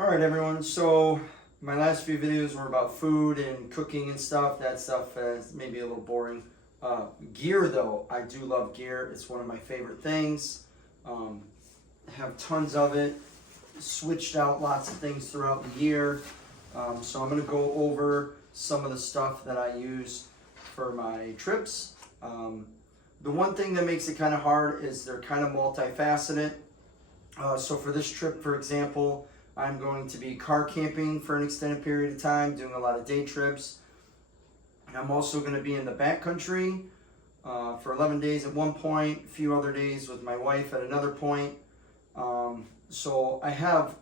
Alright everyone, so my last few videos were about food and cooking and stuff. That stuff is maybe a little boring. Gear though, I do love gear. It's one of my favorite things. I have tons of it. Switched out lots of things throughout the year. So I'm going to go over some of the stuff that I use for my trips. The one thing that makes it kind of hard is they're kind of multifaceted. So for this trip, for example, I'm going to be car camping for an extended period of time, doing a lot of day trips. I'm also going to be in the backcountry for 11 days at one point, a few other days with my wife at another point. So I have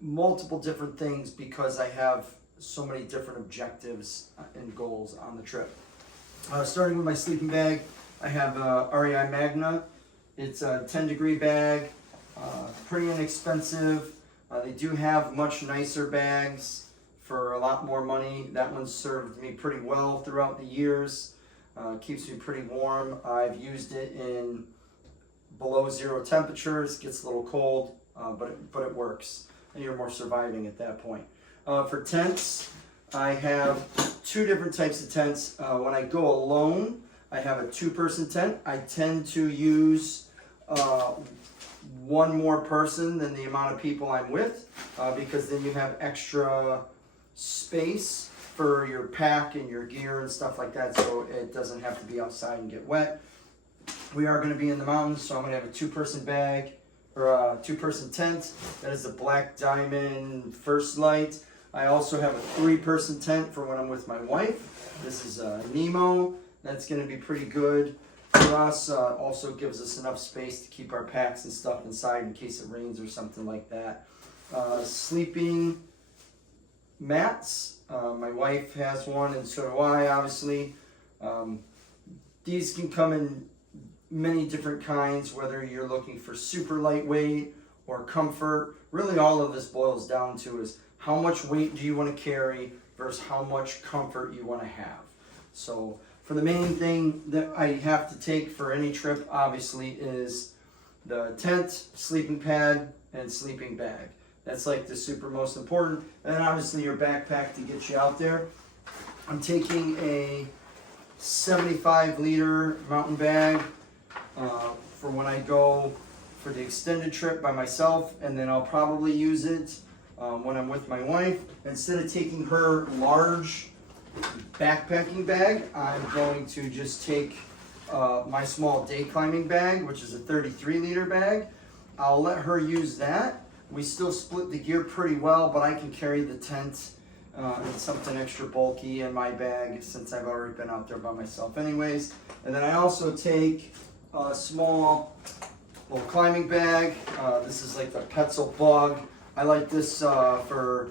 multiple different things because I have so many different objectives and goals on the trip. Starting with my sleeping bag, I have REI Magna. It's a 10-degree bag, pretty inexpensive. They do have much nicer bags for a lot more money. That one served me pretty well throughout the years. Keeps me pretty warm. I've used it in below zero temperatures. Gets a little cold, but it works. And you're more surviving at that point. For tents, I have two different types of tents. When I go alone, I have a 2-person tent. I tend to use one more person than the amount of people I'm with, because then you have extra space for your pack and your gear and stuff like that, so it doesn't have to be outside and get wet. We are going to be in the mountains, so I'm going to have a 2-person bag, or a 2-person tent. That is a Black Diamond First Light. I also have a 3-person tent for when I'm with my wife. This is Nemo. That's going to be pretty good for us. Also gives us enough space to keep our packs and stuff inside in case it rains or something like that. Sleeping mats. My wife has one and so do I, obviously. These can come in many different kinds, whether you're looking for super lightweight or comfort. Really all of this boils down to is how much weight do you want to carry versus how much comfort you want to have. So for the main thing that I have to take for any trip, obviously, is the tent, sleeping pad, and sleeping bag. That's like the super most important. And then obviously your backpack to get you out there. I'm taking a 75-liter mountain bag for when I go for the extended trip by myself, and then I'll probably use it when I'm with my wife. Instead of taking her large backpacking bag, I'm going to just take my small day climbing bag, which is a 33-liter bag. I'll let her use that. We still split the gear pretty well, but I can carry the tent and something extra bulky in my bag since I've already been out there by myself anyways. And then I also take a small little climbing bag. This is like the Petzl Bug. I like this for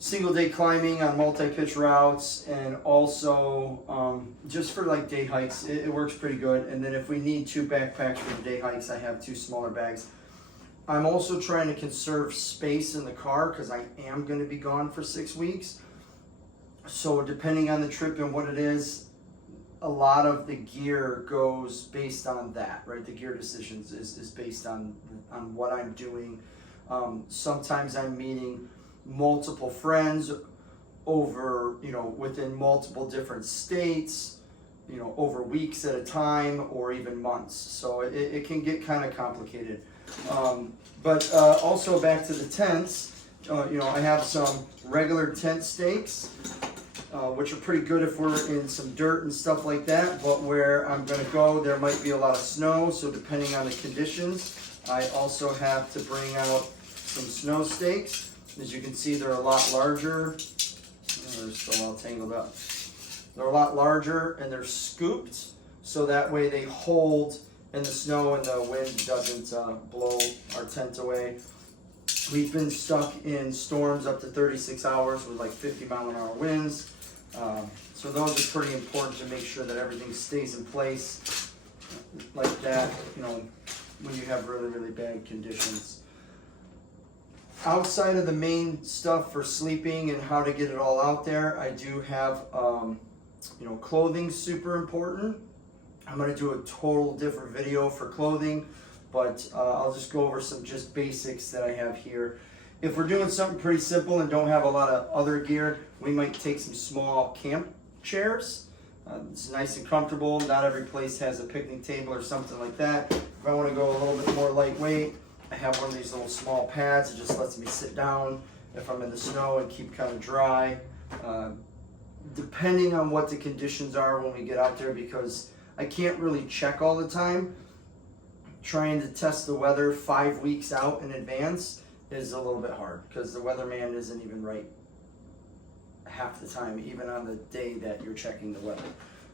single day climbing on multi-pitch routes, and also just for like day hikes. It works pretty good. And then if we need 2 backpacks for the day hikes, I have 2 smaller bags. I'm also trying to conserve space in the car because I am going to be gone for 6 weeks. So depending on the trip and what it is, a lot of the gear goes based on that, right? The gear decisions is based on what I'm doing. Sometimes I'm meeting multiple friends over, within multiple different states, over weeks at a time or even months. So it can get kind of complicated. But also back to the tents, I have some regular tent stakes, which are pretty good if we're in some dirt and stuff like that, but where I'm going to go, there might be a lot of snow, so depending on the conditions, I also have to bring out some snow stakes. As you can see, they're a lot larger. They're still all tangled up. They're a lot larger and they're scooped, so that way they hold in the snow and the wind doesn't blow our tent away. We've been stuck in storms up to 36 hours with like 50-mile-an-hour winds. So those are pretty important to make sure that everything stays in place like that, when you have really, really bad conditions. Outside of the main stuff for sleeping and how to get it all out there, I do have, clothing super important. I'm going to do a total different video for clothing, but I'll just go over some just basics that I have here. If we're doing something pretty simple and don't have a lot of other gear, we might take some small camp chairs. It's nice and comfortable. Not every place has a picnic table or something like that. If I want to go a little bit more lightweight, I have one of these little small pads. It just lets me sit down if I'm in the snow and keep kind of dry. Depending on what the conditions are when we get out there, because I can't really check all the time. Trying to test the weather 5 weeks out in advance is a little bit hard because the weatherman isn't even right half the time, even on the day that you're checking the weather.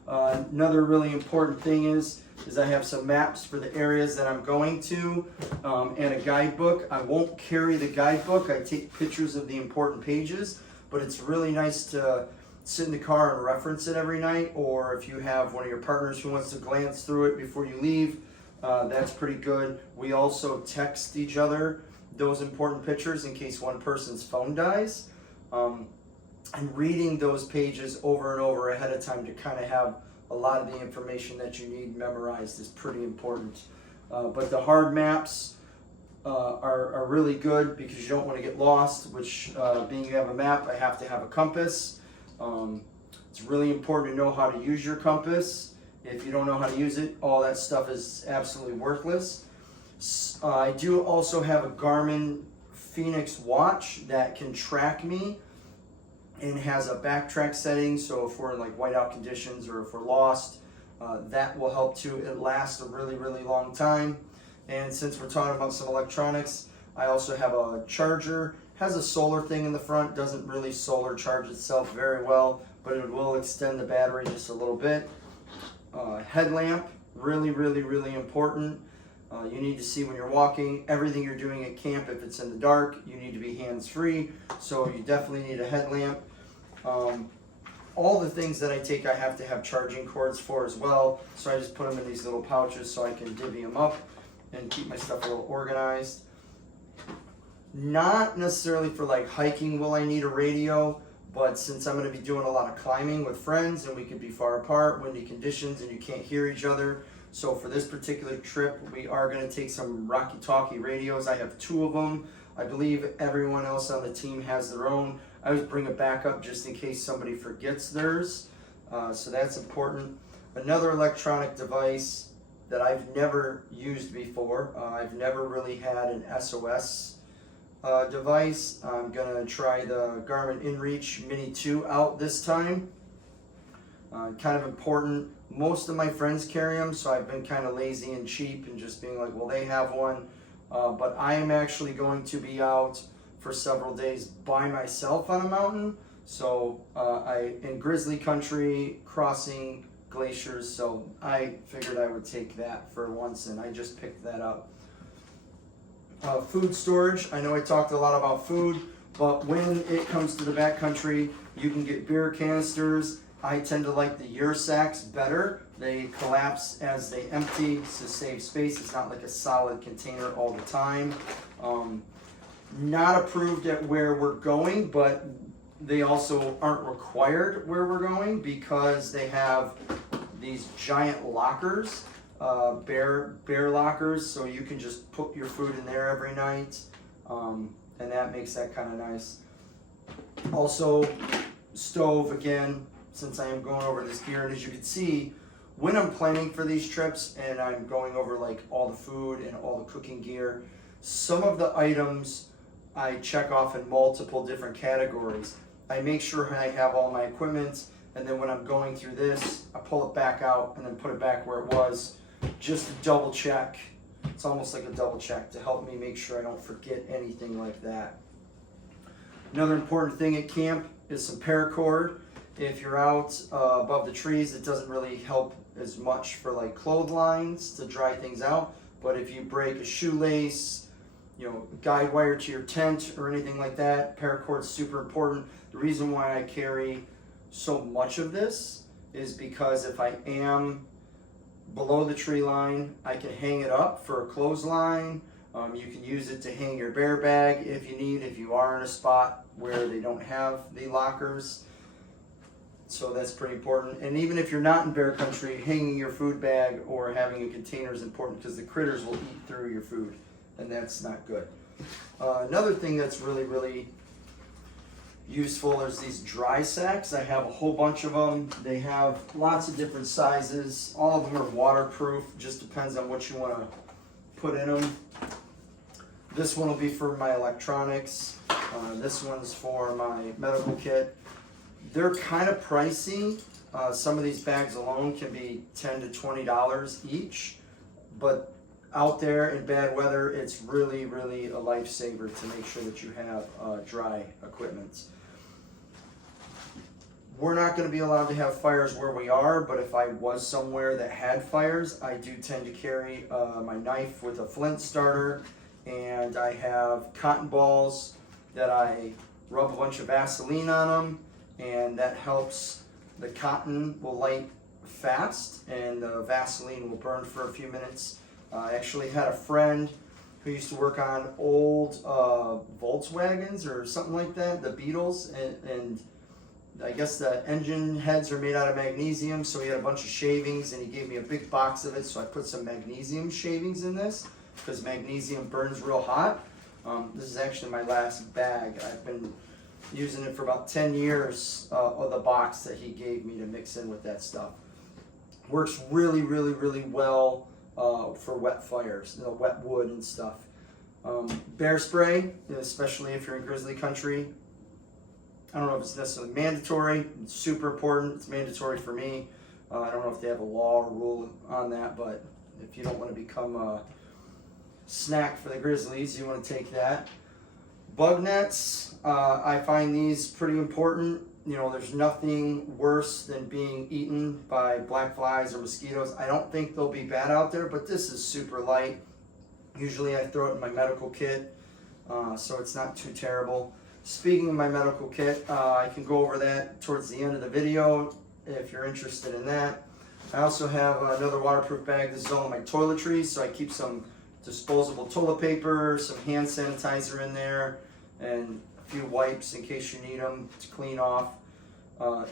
Another really important thing is I have some maps for the areas that I'm going to, and a guidebook. I won't carry the guidebook. I take pictures of the important pages, but it's really nice to sit in the car and reference it every night, or if you have one of your partners who wants to glance through it before you leave, that's pretty good. We also text each other those important pictures in case one person's phone dies. And reading those pages over and over ahead of time to kind of have a lot of the information that you need memorized is pretty important. But the hard maps are really good because you don't want to get lost, which being you have a map, I have to have a compass. It's really important to know how to use your compass. If you don't know how to use it, all that stuff is absolutely worthless. I do also have a Garmin Fenix watch that can track me and has a backtrack setting, so if we're in like whiteout conditions or if we're lost, that will help too. It lasts a really, really long time. And since we're talking about some electronics, I also have a charger. Has a solar thing in the front, doesn't really solar charge itself very well, but it will extend the battery just a little bit. Headlamp, really, really, really important. You need to see when you're walking. Everything you're doing at camp, if it's in the dark, you need to be hands-free, so you definitely need a headlamp. All the things that I take, I have to have charging cords for as well, so I just put them in these little pouches so I can divvy them up and keep my stuff a little organized. Not necessarily for like hiking will I need a radio, but since I'm going to be doing a lot of climbing with friends and we could be far apart, windy conditions, and you can't hear each other. So for this particular trip, we are going to take some walkie-talkie radios. I have 2 of them. I believe everyone else on the team has their own. I always bring a backup just in case somebody forgets theirs. So that's important. Another electronic device that I've never used before. I've never really had an SOS device. I'm gonna try the Garmin InReach Mini 2 out this time. Kind of important. Most of my friends carry them, so I've been kind of lazy and cheap and just being like, well, they have one. But I am actually going to be out for several days by myself on a mountain. So in grizzly country, crossing glaciers, so I figured I would take that for once, and I just picked that up. Food storage. I know I talked a lot about food, but when it comes to the backcountry, you can get beer canisters. I tend to like the Ursacks better. They collapse as they empty to save space. It's not like a solid container all the time. Not approved at where we're going, but they also aren't required where we're going because they have these giant lockers, bear lockers, so you can just put your food in there every night, and that makes that kind of nice. Also, stove again, since I am going over this gear, and as you can see, when I'm planning for these trips and I'm going over like all the food and all the cooking gear, some of the items I check off in multiple different categories. I make sure I have all my equipment, and then when I'm going through this, I pull it back out and then put it back where it was, just to double check. It's almost like a double check to help me make sure I don't forget anything like that. Another important thing at camp is some paracord. If you're out above the trees, it doesn't really help as much for like clotheslines to dry things out, but if you break a shoelace, guide wire to your tent or anything like that, paracord is super important. The reason why I carry so much of this is because if I am below the tree line, I can hang it up for a clothesline. You can use it to hang your bear bag if you need, if you are in a spot where they don't have the lockers. So that's pretty important. And even if you're not in bear country, hanging your food bag or having a container is important because the critters will eat through your food, and that's not good. Another thing that's really useful is these dry sacks. I have a whole bunch of them. They have lots of different sizes. All of them are waterproof. Just depends on what you want to put in them. This one will be for my electronics. This one's for my medical kit. They're kind of pricey. Some of these bags alone can be $10 to $20 each, but out there in bad weather, it's really a lifesaver to make sure that you have dry equipment. We're not going to be allowed to have fires where we are, but if I was somewhere that had fires, I do tend to carry my knife with a flint starter, and I have cotton balls that I rub a bunch of Vaseline on them, and that helps. The cotton will light fast, and the Vaseline will burn for a few minutes. I actually had a friend who used to work on old Volkswagens or something like that, the Beetles, and I guess the engine heads are made out of magnesium, so he had a bunch of shavings, and he gave me a big box of it, so I put some magnesium shavings in this, because magnesium burns real hot. This is actually my last bag. I've been using it for about 10 years of the box that he gave me to mix in with that stuff. Works really well for wet fires, wet wood and stuff. Bear spray, especially if you're in grizzly country. I don't know if it's necessarily mandatory. It's super important. It's mandatory for me. I don't know if they have a law or rule on that, but if you don't want to become a snack for the grizzlies, you want to take that. Bug nets, I find these pretty important. You know, there's nothing worse than being eaten by black flies or mosquitoes. I don't think they'll be bad out there, but this is super light. Usually I throw it in my medical kit, so it's not too terrible. Speaking of my medical kit, I can go over that towards the end of the video if you're interested in that. I also have another waterproof bag. This is all my toiletries, so I keep some disposable toilet paper, some hand sanitizer in there, and a few wipes in case you need them to clean off,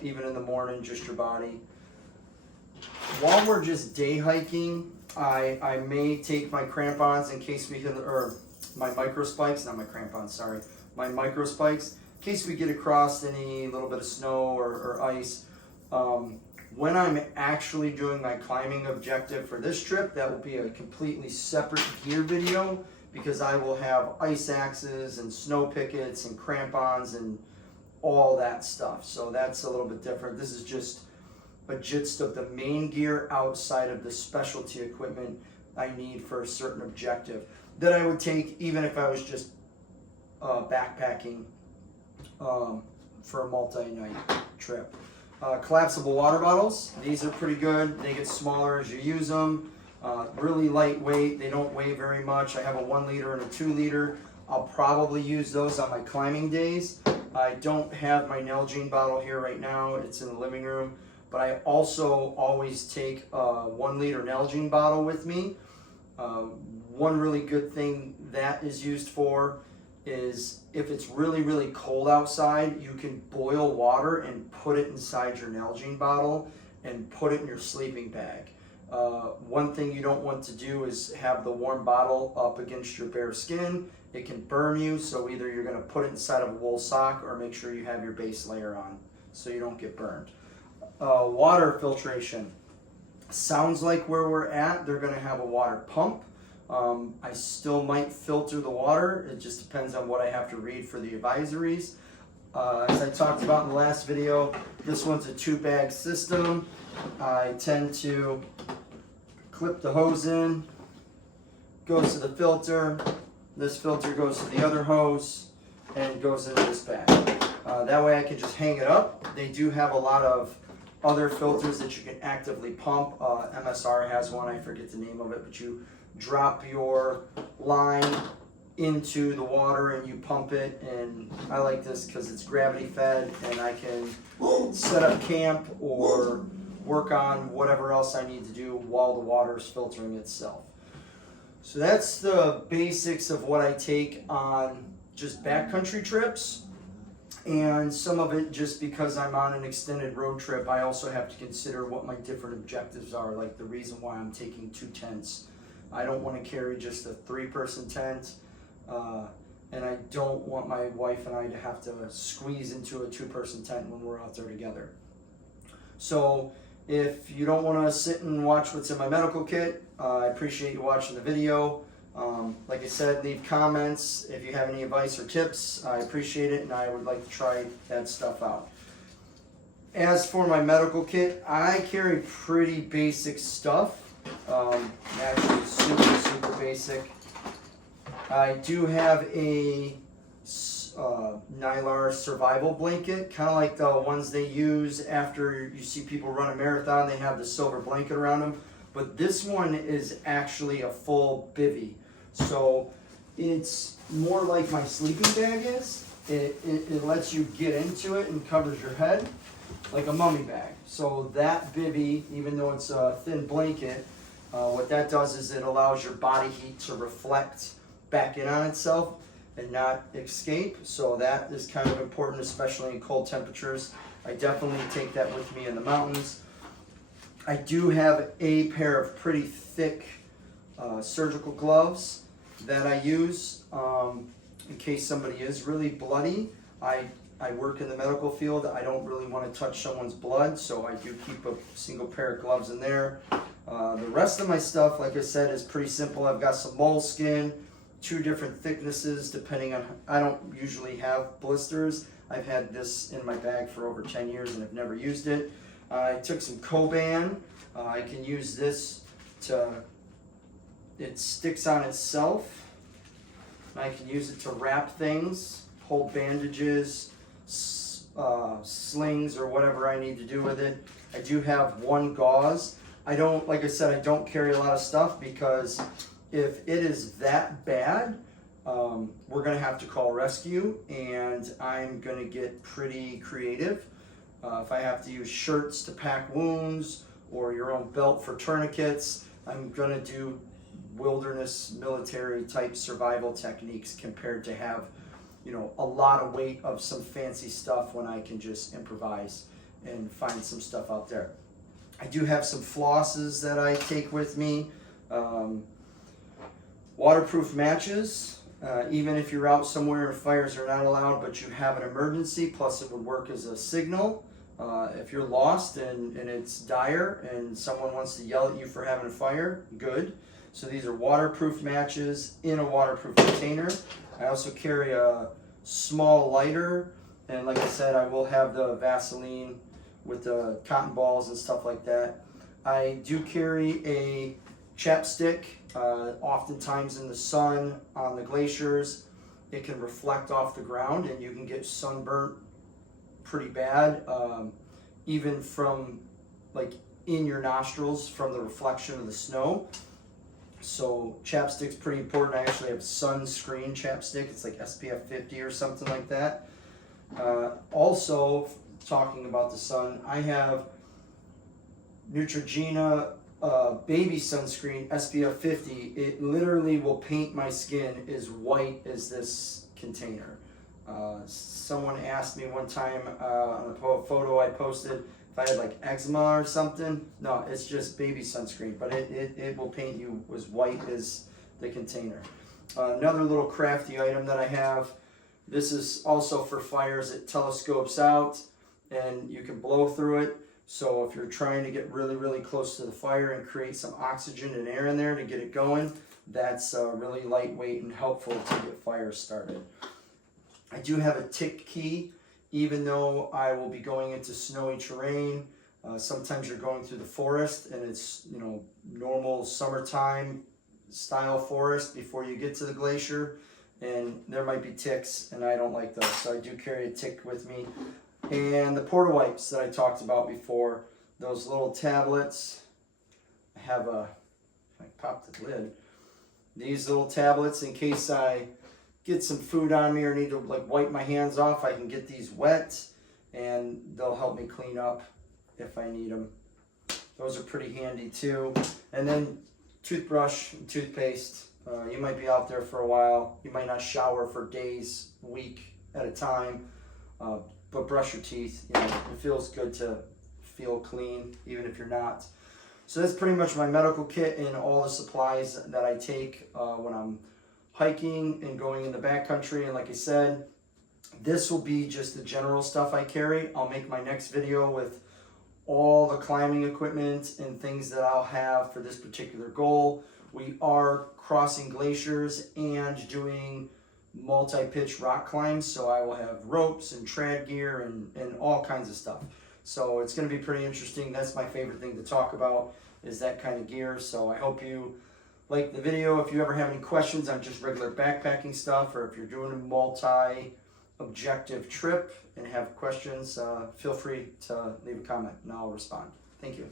even in the morning, just your body. While we're just day hiking, I may take my crampons in case we hit, or my micro spikes, not my crampons, sorry, my micro spikes, in case we get across any little bit of snow or ice. When I'm actually doing my climbing objective for this trip, that will be a completely separate gear video, because I will have ice axes and snow pickets and crampons and all that stuff. So that's a little bit different. This is just a gist of the main gear outside of the specialty equipment I need for a certain objective that I would take even if I was just backpacking for a multi-night trip. Collapsible water bottles, these are pretty good. They get smaller as you use them. Really lightweight, they don't weigh very much. I have a 1 liter and a 2 liter. I'll probably use those on my climbing days. I don't have my Nalgene bottle here right now, it's in the living room, but I also always take a 1 liter Nalgene bottle with me. One really good thing that is used for is if it's really cold outside, you can boil water and put it inside your Nalgene bottle and put it in your sleeping bag. One thing you don't want to do is have the warm bottle up against your bare skin. It can burn you, so either you're going to put it inside of a wool sock or make sure you have your base layer on so you don't get burned. Water filtration. Sounds like where we're at, they're going to have a water pump. I still might filter the water. It just depends on what I have to read for the advisories. As I talked about in the last video, this one's a 2-bag system. I tend to clip the hose in, goes to the filter, this filter goes to the other hose, and goes into this bag. That way I can just hang it up. They do have a lot of other filters that you can actively pump. MSR has one, I forget the name of it, but you drop your line into the water and you pump it, and I like this because it's gravity fed and I can set up camp or work on whatever else I need to do while the water is filtering itself. So that's the basics of what I take on just backcountry trips, and some of it just because I'm on an extended road trip, I also have to consider what my different objectives are, like the reason why I'm taking 2 tents. I don't want to carry just a 3-person tent. and I don't want my wife and I to have to squeeze into a 2-person tent when we're out there together. So if you don't want to sit and watch what's in my medical kit, I appreciate you watching the video. Like I said, leave comments if you have any advice or tips. I appreciate it, and I would like to try that stuff out. As for my medical kit, I carry pretty basic stuff. Actually, super basic. I do have a Nylar survival blanket, kind of like the ones they use after you see people run a marathon. They have the silver blanket around them, but this one is actually a full bivy, so it's more like my sleeping bag is. It lets you get into it and covers your head like a mummy bag. So that bivy, even though it's a thin blanket, what that does is it allows your body heat to reflect back in on itself and not escape. So that is kind of important, especially in cold temperatures. I definitely take that with me in the mountains. I do have a pair of pretty thick surgical gloves that I use in case somebody is really bloody. I work in the medical field. I don't really want to touch someone's blood, so I do keep a single pair of gloves in there. The rest of my stuff, like I said, is pretty simple. I've got some moleskin, 2 different thicknesses depending on, I don't usually have blisters. I've had this in my bag for over 10 years and I've never used it. I took some Coban. I can use this it sticks on itself. I can use it to wrap things, hold bandages, slings, or whatever I need to do with it. I do have 1 gauze. Like I said, I don't carry a lot of stuff because if it is that bad, we're gonna have to call rescue, and I'm gonna get pretty creative. If I have to use shirts to pack wounds or your own belt for tourniquets, I'm gonna do wilderness military type survival techniques compared to have, a lot of weight of some fancy stuff when I can just improvise and find some stuff out there. I do have some flosses that I take with me. Waterproof matches, even if you're out somewhere and fires are not allowed, but you have an emergency, plus it would work as a signal. If you're lost and it's dire and someone wants to yell at you for having a fire, good. So these are waterproof matches in a waterproof container. I also carry a small lighter, and like I said, I will have the Vaseline with the cotton balls and stuff like that. I do carry a chapstick. Oftentimes in the sun on the glaciers, it can reflect off the ground and you can get sunburnt pretty bad, even from like in your nostrils from the reflection of the snow. So chapstick's pretty important. I actually have sunscreen chapstick. It's like SPF 50 or something like that. Also, talking about the sun, I have Neutrogena baby sunscreen SPF 50. It literally will paint my skin as white as this container. Someone asked me one time on a photo I posted if I had like eczema or something. No, it's just baby sunscreen, but it will paint you as white as the container. Another little crafty item that I have, this is also for fires. It telescopes out and you can blow through it. So if you're trying to get really close to the fire and create some oxygen and air in there to get it going, that's really lightweight and helpful to get fires started. I do have a tick key, even though I will be going into snowy terrain. Sometimes you're going through the forest and it's normal summertime style forest before you get to the glacier, and there might be ticks and I don't like those, so I do carry a tick with me. And the Porta Wipes that I talked about before, those little tablets. I popped the lid. These little tablets, in case I get some food on me or need to like wipe my hands off, I can get these wet and they'll help me clean up if I need them. Those are pretty handy too. And then toothbrush and toothpaste. You might be out there for a while. You might not shower for days, a week at a time. But brush your teeth. It feels good to feel clean, even if you're not. So that's pretty much my medical kit and all the supplies that I take when I'm hiking and going in the backcountry. And like I said, this will be just the general stuff I carry. I'll make my next video with all the climbing equipment and things that I'll have for this particular goal. We are crossing glaciers and doing multi-pitch rock climbs, so I will have ropes and trad gear and all kinds of stuff. So it's going to be pretty interesting. That's my favorite thing to talk about, is that kind of gear. So I hope you like the video. If you ever have any questions on just regular backpacking stuff, or if you're doing a multi-objective trip and have questions, feel free to leave a comment and I'll respond. Thank you.